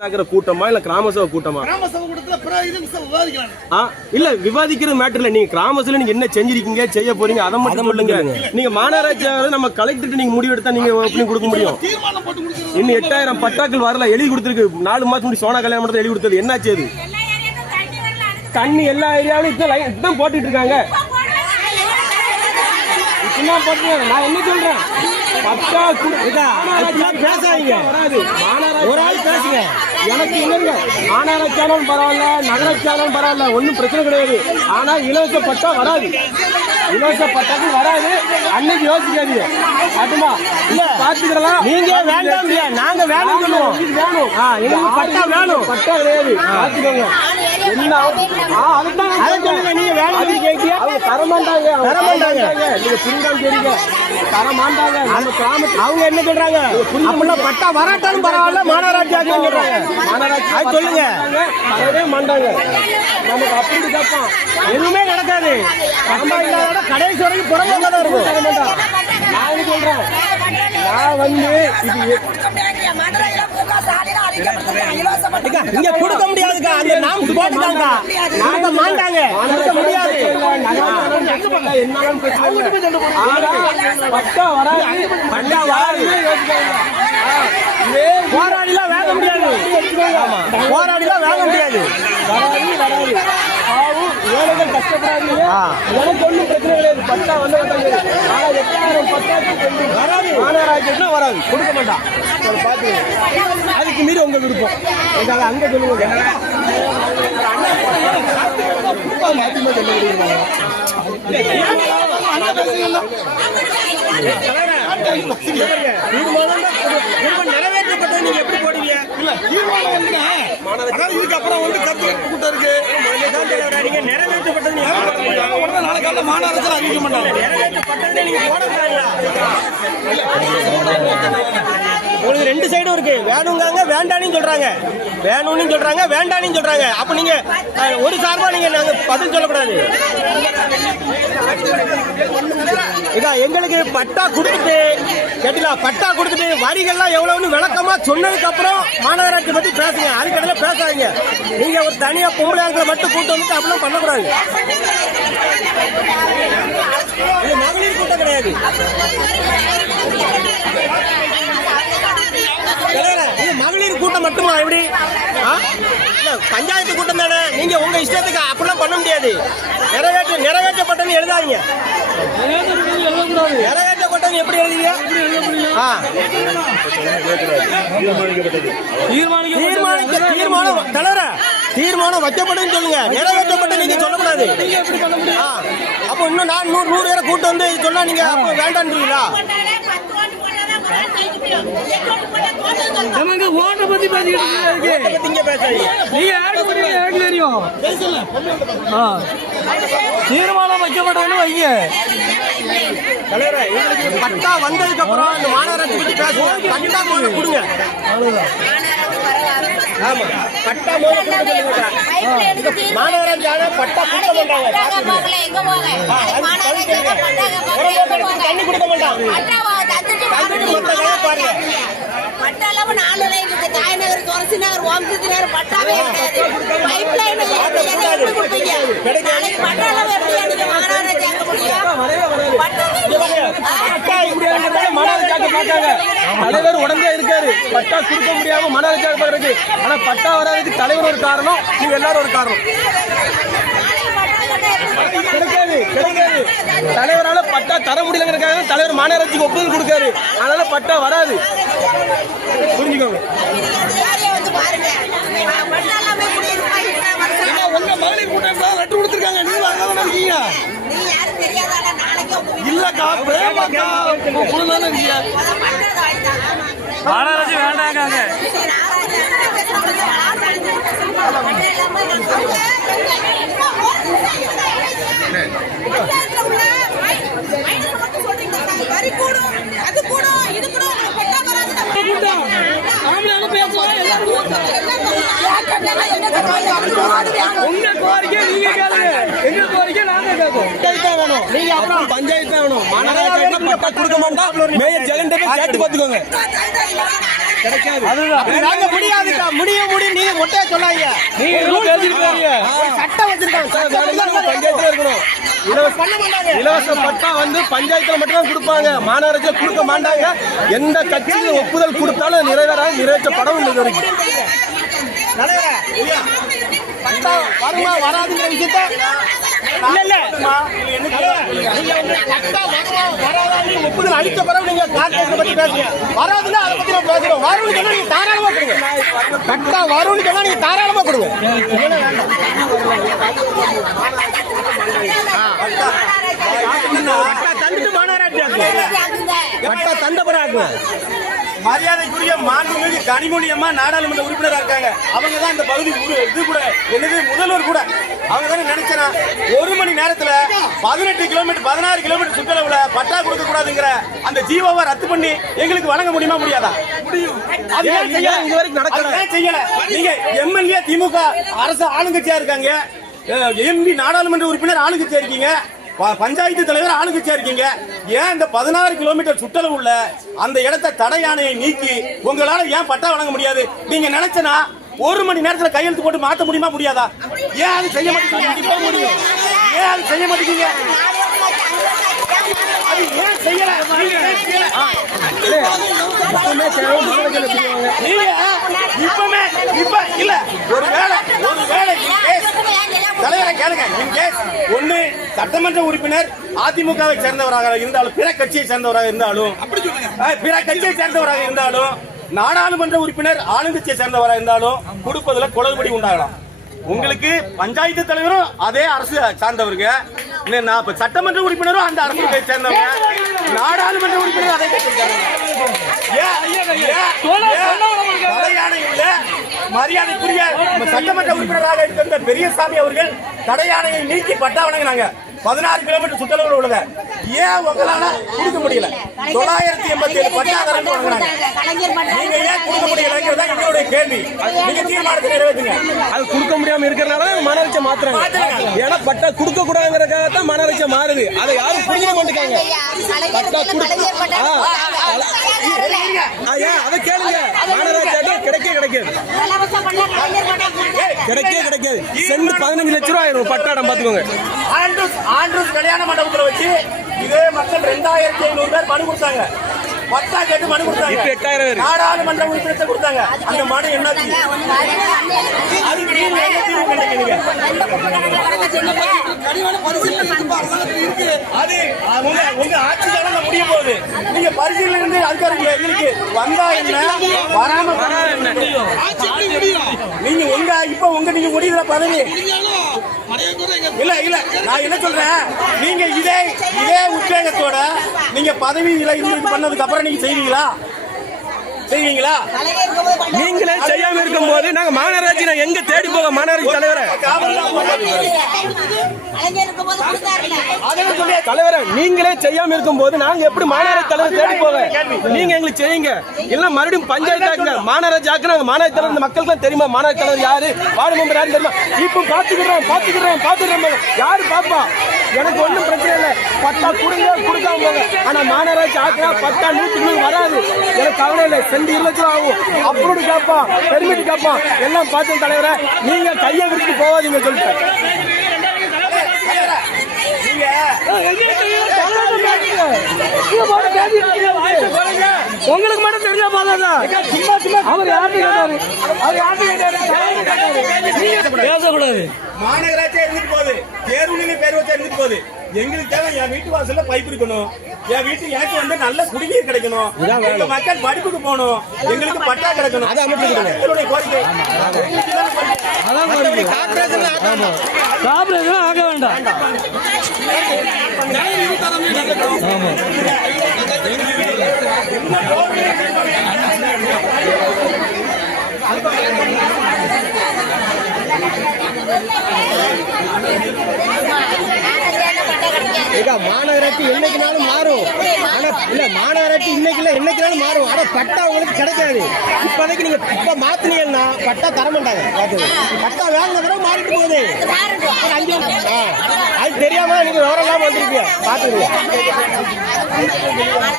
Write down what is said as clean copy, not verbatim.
கூட்டமா இல்ல கிராம சபை கூட்டமா? இல்ல விவாதிக்கிற மேட்டர்ல நீங்க கிராம சபையில நீங்க என்ன செஞ்சிருக்கீங்க செய்ய போறீங்க அதை மட்டும் சொல்லுங்க. நீங்க மாநகராட்சி நம்ம கலெக்டர் நீங்க முடிவெடுத்தா நீங்க ஓப்பனிங் கொடுக்க முடியும். இன்னும் 8000 பட்டாக்கள் வரல, எழுதி கொடுத்துருக்கு. 4 மாசம் முன்னாடி சோனா கல்யாணம் எழுதி கொடுத்தது என்னாச்சு? அது தண்ணி எல்லா ஏரியாவிலும் இப்பதான் போட்டுட்டு இருக்காங்க. நான் என்ன சொல்றேன், பட்டா பேசாதீங்க, ஒரு ஆள் பேசுங்க. எனக்கு இல்லைங்க, மாநகராட்சியாலும் பரவாயில்ல நகராட்சியாலும் பரவாயில்ல, ஒன்றும் பிரச்சனை கிடையாது. ஆனா இலவச பட்டா வராது, இலவச பட்டாக்கு வராது. அன்னைக்கு யோசிக்காதீங்க. அதுமா இல்ல பாத்துக்கலாம், நீங்க வேண்டாம் நாங்க வேணும் சொல்லுவோம். வேணும் எங்களுக்கு பட்டா வேணும், பட்டா கிடையாது பாத்துக்கோங்க. என்ன அதுதான் சொல்லுங்க, நீங்க வேணும் கேட்க அவங்க தரமாட்டாங்க, நீங்க புரிஞ்சாலும் தெரியுங்க, தரமாட்டாங்க. நம்ம கிராமத்துல அவங்க என்ன சொல்றாங்க, அப்படிலாம் பட்டா வராட்டாலும் பரவாயில்ல மாநகராட்சி ஆகுன்னு சொல்றாங்க. மாநகராட்சி அது சொல்லுங்க, வரவே மாட்டாங்க. நமக்கு அப்படி கேட்போம், எதுவுமே நடக்காது. கடைசி வரைக்கும் புறம்போக்கா தான் இருக்கும். தர மாட்டான். நான் என்ன சொல்றேன், நான் வந்து இங்க கொடுக்க முடியாதுக்கா, அந்த நாம் போட்டுட்டாங்க, நாங்க மாட்டாங்க கொடுக்க முடியாது. என்னாலும் பட்டா வராது, பட்டா வராது. போராடிலாம் வாங்க முடியாது, போராடிலாம் வாங்க முடியாது. வராது ஏழைகள் கஷ்டப்படாதீங்க, எனக்கு ஒன்றும் பிரச்சனை கிடையாது. பட்டா வந்து ஆனா 8000 பட்டாக்கு வராது, மாநகராட்சினா வராது, கொடுக்க மாட்டான். பாத்து அதுக்கு மீறி உங்க விருப்பம் எங்கால அங்க சொல்லுங்க. நிறைவேற்றப்பட்ட நீங்க எப்படி போடுவீங்க? இல்ல தீர்மானம் வந்துங்க, இதுக்கப்புறம் வந்து கருத்து கூட்டம் இருக்கு. நீங்க நிறைவேற்றப்பட்டது உடனே நாளை காலையில் மாநகராட்சியில் அறிவிக்க மாட்டாங்க. நிறைவேற்றப்பட்டது நீங்க போடக்கூடாது. உங்களுக்கு 2 சைடும் இருக்கு, வேணுங்காங்க வேண்டான்னு சொல்றாங்க, வேணும்னு சொல்றாங்க வேண்டான்னு சொல்றாங்க. அப்ப நீங்க ஒரு சார்பா நீங்க நாங்க பதில் சொல்லக்கூடாது. இதான் எங்களுக்கு பட்டா கொடுத்துட்டு கேட்டீங்களா, பட்டா கொடுத்துட்டு வரிகள்லாம் எவ்வளவுன்னு விளக்கமா சொன்னதுக்கு அப்புறம் மாநகராட்சி பத்தி பேசுங்க, அதுக்கடையில பேசாதீங்க. நீங்க ஒரு தனியா பொம்பளை ஆட்களை மட்டும் கூட்டம் வந்துட்டு அப்படிலாம் பண்ணக்கூடாது. இது மகளிர் கூட்டம் கிடையாது, இது மகளிர் கூட்டம் மட்டுமா? எப்படி பஞ்சாயத்து கூட்டம் தானே, நீங்க உங்க இஷ்டத்துக்கு அப்படிலாம் பண்ண முடியாது. நிறைவேற்றப்பட்டன்னு எழுதாதீங்க, நிறைவேற்றப்பட்டன்னு எப்படி எழுதுவீங்க? தீர்மானம் தலைவர தீர்மானம் வைக்கப்படும் சொல்லுங்க, நிறைவேற்றப்பட்ட நீங்க சொல்லக்கூடாது. அப்போ இன்னும் 100 பேரை கூட்டம் வந்து சொன்னா நீங்க அப்போ வேண்டான்றீங்களா? நமக்கு ஓட்ட பத்தி தெரியும், தீர்மானம் வைக்கப்பட்டவனு வைங்க. பட்டா வந்ததுக்கு அப்புறம் இந்த மாநகராட்சி பத்தி பேசுவோம். பட்டா மூலம் கொடுங்க, ஆமா பட்டா மூலம் கொடுக்க மாநகராட்சி பட்டா கொடுக்க மாட்டாங்க, தண்ணி கொடுக்க மாட்டாங்க. பட்டாளவு 4 லைன் இருக்கு, தாய்நகர் துரசி நகர் ஓம்சத்தி நகர் பட்டாவே கிடையாது. பைப் லைன் எப்படி கொடுப்பீங்க? நாளைக்கு பட்டாளவு எப்படி நீங்க மாநகராட்சி ஆக்க முடியும்? தலைவர் உடனே இருக்காரு, பட்டா கொடுக்க முடியாம மாநகராட்சி பாக்குறது. ஆனா பட்டா வராதுக்கு தலைவர் ஒரு காரணம், நீங்க எல்லாரும் ஒரு காரணம். கிடைக்காது கிடைக்காது, தலைவரால பட்டா தர முடியலங்கிறதுக்காக தலைவர் மாநகராட்சிக்கு ஒப்புதல் கொடுக்காரு, அதனால பட்டா வராது. புரிஞ்சுக்கோங்க. உங்க மகளிர் கூட்டம் லெட்டர் கொடுத்துருக்காங்க, நீங்க அங்கதான் இருக்கீங்க. இல்லக்கா பிரேமாக்கா கொடுத்தானே இருக்கீங்க. மாநகராட்சி வேண்டாங்க. உங்க கோரிக்கை நீங்க கேளுங்க, எங்க கோரிக்கை நாங்க கேட்போம். நீங்க அப்புறம் பஞ்சாயத்து வேணும், மாநகராட்சி பட்டா கொடுக்க மாட்டோம். மேயர் ஜெகன் கேட்டு பாத்துக்கோங்க. கிடைக்காது. நாங்க முடியாதுக்கா, முடியும் நீங்க ஒட்டையா சொல்லாங்க. நீங்க சட்டம் வச்சிருக்காங்க, பஞ்சாயத்துல இருக்கணும். இலவச பட்டா வந்து பஞ்சாயத்துல மட்டும் தான் கொடுப்பாங்க, மாநகராட்சியில கொடுக்க மாட்டாங்க. எந்த கட்சியில் ஒப்புதல் கொடுத்தாலும் நிறைவேற்றப்படவும் இல்லை வரைக்கும். பட்டா வருமா வராதுங்கிற விஷயத்த ஒப்புதல் அளித்த பிறகு நீங்க கார்பரேஷனை பத்தி பேசுங்க. வராதுன்னா அதை பத்தி நம்ம பேசுறோம். வரும்னு சொன்னா நீங்க தாராளமா கொடுங்க. பட்டா வரும்னு சொன்னா நீங்க தாராளமா கொடுங்க. பட்டா தந்துட்டு மாநகராட்சி பட்டா தந்த பிறகு மரியாதைக்குரிய மாண்புமிகு கனிமொழி அம்மா நாடாளுமன்ற உறுப்பினராக இருக்காங்க. அவங்க தான் இந்த பகுதி இது கூட என்னது முதல்வர் கூட அவங்க தானே நினைச்சா 1 மணி நேரத்துல 18 கிலோமீட்டர் 16 கிலோமீட்டர் சுற்றளவுல பட்டா கொடுக்க கூடாதுங்கிற அந்த ஜீவோவை ரத்து பண்ணி எங்களுக்கு வழங்க முடியுமா? முடியாதா? முடியும். செய்யல. நீங்க எம்எல்ஏ திமுக அரசு ஆளுங்கட்சியா இருக்காங்க, எம்பி நாடாளுமன்ற உறுப்பினர் ஆளுங்கட்சியா இருக்கீங்க, பஞ்சாயத்து தலைவர் ஆளுங்கட்சியா இருக்கீங்க. ஏன் இந்த 16 கிலோமீட்டர் சுற்றளவு உள்ள அந்த இடத்தை தடை யானையை நீக்கி உங்களால ஏன் பட்டா வழங்க முடியாது? நீங்க நினைச்சனா 1 மணி நேரத்துல கையெழுத்து போட்டு மாத்த முடியுமா? முடியாதா? ஏன் அது செய்ய மாட்டீங்க? முடியும். ஏன் அது செய்ய மாட்டீங்க? அது ஏன் செய்யல? இப்ப இல்ல ஒருவேளை தலைவரை கேளுங்க. ஒண்ணு சட்டமன்ற உறுப்பினர் அதிமுகவை சேர்ந்தவராக இருந்தாலும், பிற கட்சியை சேர்ந்தவராக இருந்தாலும், நாடாளுமன்ற உறுப்பினர் ஆளுங்கட்சியை சேர்ந்தவராக இருந்தாலும் கொடுப்பதில் குளறுபடி உண்டாகலாம். உங்களுக்கு பஞ்சாயத்து தலைவரும் அதே அரசு சார்ந்தவருங்க, சட்டமன்ற உறுப்பினரும் அந்த அரசு சேர்ந்தவங்க, நாடாளுமன்ற உறுப்பினர் அதே மரியாதைக்குரிய சட்டமன்ற உறுப்பினராக இருக்கின்ற பெரியசாமி அவர்கள் தடையானையை நீக்கி பட்டா வழங்கினாங்க. 16 கிலோமீட்டர் சுற்றளவில் உள்ளத ஏன் உங்களால கொடுக்க முடியல? 987 பட்டாதாரர்கள் வழங்கினாங்க. நீங்க ஏன் கொடுக்க முடியலங்கிறதா எங்களுடைய கேள்வி. நீங்க தீர்மானத்தை நிறைவேற்றுங்க. அது கொடுக்க முடியாம இருக்கிறனால மாநகராட்சி மாத்துறாங்க. ஏன்னா பட்டா கொடுக்க கூடாதுங்கிறதுக்காக தான் மாநகராட்சி மாறுது. அதை யாரும் புரிஞ்சுக்க மாட்டேங்காங்க. பட்டா அதை கேளுங்க. மாநகராட்சி கிடைக்காது. சென்று 15 லட்சம் ரூபாய் ஆயிரும் பட்டாடம் பாத்துக்கோங்க. ஆண்ட்ரூஸ் கல்யாண மண்டபத்தில் வச்சு இதே மக்கள் 2500 பேர் மனு கொடுத்தாங்க. பட்டா கேட்டு மனு கொடுத்தாங்க. இப்ப 8000 நாடாளுமன்ற உறுப்பினத்தை கொடுத்தாங்க. அந்த மனு என்னாச்சு? உங்க ஆட்சி காலம் முடிய போகுது. நீங்க பரிசீலனை இருந்து அதிகாரிகள் எங்களுக்கு வந்தா என்ன வராம நீங்க நீங்க முடியுற பதவி இல்ல நான் என்ன சொல்றேன், நீங்க இதே உத்வேகத்தோட நீங்க பதவியில இருந்து பண்ணதுக்கு அப்புறம் நீங்க செய்வீங்களா? நீங்களே செய்யாம இருக்கும் போது நாங்க மாநகராட்சி எங்க தேடி போக? மாநகராட்சி தலைவரை நீங்களே செய்யாம இருக்கும் போது நாங்க எப்படி மாநகராட்சி தலைவர் தேடி போக? நீங்க எங்களுக்கு செய்யுங்க. இல்ல மறுபடியும் பஞ்சாயத்து ஆக்குங்க, மாநகராட்சி ஆக்குறாங்க. மாநகராட்சி தலைவர் மக்களுக்கு தெரியுமா? மாநகராட்சி தலைவர் யாரு, வார்டு மெம்பர் யாரு தெரியுமா? இப்ப பாத்துக்கிறோம் யாரு பாப்பா? எனக்கு ஒண்ணும் பிரச்சனை இல்லை. பட்டா கொடுக்காம போங்க. ஆனா மாநகராட்சி ஆக்குனா பட்டா 100 வராது. எனக்கு கவலை இல்லை. 2 லட்சம் ஆகும். அப்ரூவ்டு கேட்பான், பெர்மிட் கேட்பான், எல்லாம் பார்த்து தலைவரை நீங்க கையை விரிச்சு போவாதீங்க சொல்லிட்டு. உங்களுக்கு மட்டும் தெரிஞ்சா போதாதா? அவர் யார்கிட்ட கேட்டாரு? பேசக்கூடாது. மாநகராட்சியா இருந்துட்டு போகுது, தேர்வு பேர் வச்சா இருந்துட்டு போகுது. எங்களுக்கு தேவை என் வீட்டு வாசல்ல பைப் இருக்கணும், என் வீட்டு எனக்கு வந்து நல்ல குடிநீர் கிடைக்கணும், எங்க மக்கள் படிப்புக்கு போகணும், எங்களுக்கு பட்டா கிடைக்கணும். எங்களுடைய கோரிக்கை. கார்பரேஷன் ஆக வேண்டாம். மாநகராட்சி என்னைக்குனாலும் மாறும். ஆனா இல்ல மாநகராட்சி என்னைக்குனாலும் மாறும். ஆனா பட்டா உங்களுக்கு கிடைக்காது. இப்போதைக்கு நீங்க இப்ப மாத்தினீங்கன்னா பட்டா தர மாட்டாங்க. பட்டா வேலை பிறகு மாறிட்டு போகுது. அது தெரியாம நீங்க விவரம் இல்லாம வந்திருக்கீங்க. பாத்துருக்கீங்க.